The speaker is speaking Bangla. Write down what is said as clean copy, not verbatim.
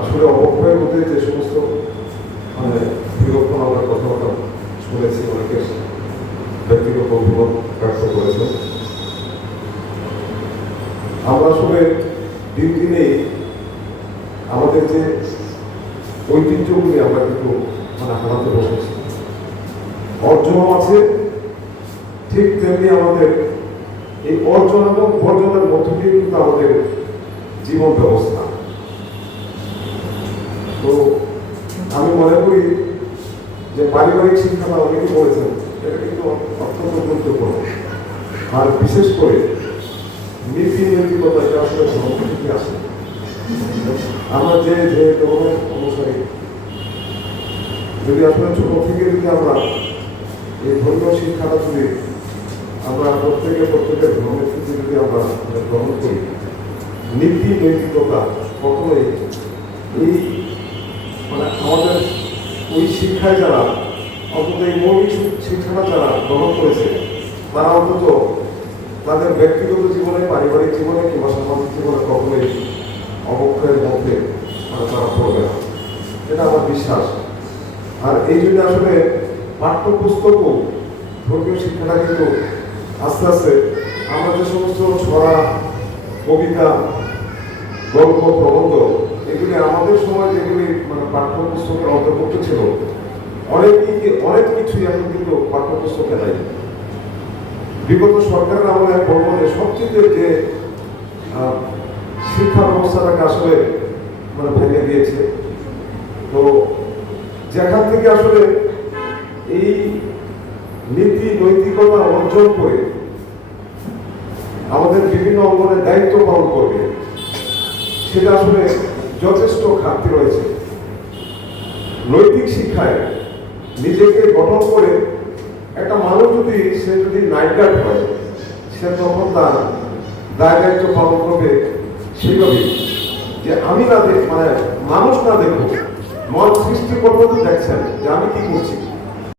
আসলে অবক্ষয়ের মধ্যে যে সমস্ত মানে বিলক্ষণ আমরা কথাবার্তা শুনেছি, অনেকের ব্যক্তিগত অভিমত ব্যক্ত করেছেন। আমরা আসলে দিন দিনেই আমাদের যে ঐতিহ্যগুলি আমরা কিন্তু মানে হারাতে বসেছি। অর্জনও আছে, ঠিক তেমনি আমাদের এই অর্জন এবং বর্জনের মধ্য দিয়ে কিন্তু আমাদের জীবন ব্যবস্থা। তো আমি মনে করি যে পারিবারিক শিক্ষাটা অনেকে বলেছেন, এটা কিন্তু অত্যন্ত গুরুত্বপূর্ণ। আর বিশেষ করে নীতি নৈতিকতা, এটা আসলে ধর্ম থেকে আসে। আমরা যে যে ধর্মের অনুসারী, যদি আসলে ছোট থেকে যদি আমরা এই ধর্মীয় শিক্ষাটা যদি আমরা প্রত্যেকের ধর্মের থেকে যদি আমরা গ্রহণ করি, নীতি নৈতিকতা কখনোই এই মানে আমাদের ওই শিক্ষায় যারা অন্তত এই মৌলিক শিক্ষাটা যারা গ্রহণ করেছে, তারা অন্তত তাদের ব্যক্তিগত জীবনে, পারিবারিক জীবনে কিংবা সামাজিক জীবনে কখনোই অবক্ষয়ের মধ্যে মানে তারা পড়বে না, এটা আমার বিশ্বাস। আর এই জন্য আসলে পাঠ্যপুস্তকও ধর্মীয় শিক্ষাটা কিন্তু আস্তে আস্তে আমরা যে সমস্ত ছড়া, কবিতা, গল্প, প্রবন্ধ, এগুলি আমাদের সময় যেগুলি মানে পাঠ্যপুস্তকের অন্তর্ভুক্ত ছিল, অনেক কিছুই এখন কিন্তু পাঠ্যপুস্তকে নাই। বিগত সরকারের আমলে বলবো যে সবচেয়ে যে শিক্ষা ব্যবস্থাটাকে আসলে মানে ভেঙে দিয়েছে। তো যেখান থেকে আসলে এই নীতি নৈতিকতা অর্জন করে আমাদের বিভিন্ন অঙ্গনের দায়িত্ব পালন করবে, সেটা আসলে যথেষ্ট ঘাটতি রয়েছে। নৈতিক শিক্ষায় নিজেকে গঠন করে একটা মানুষ সে যদি নাইট গার্ড হয়, সে তখন তার দায় দায়িত্ব পালন করবে সেইভাবে যে আমি না মানে মানুষ না দেখবো, মন সৃষ্টিকর্তা তো দেখছেন যে আমি কি করছি।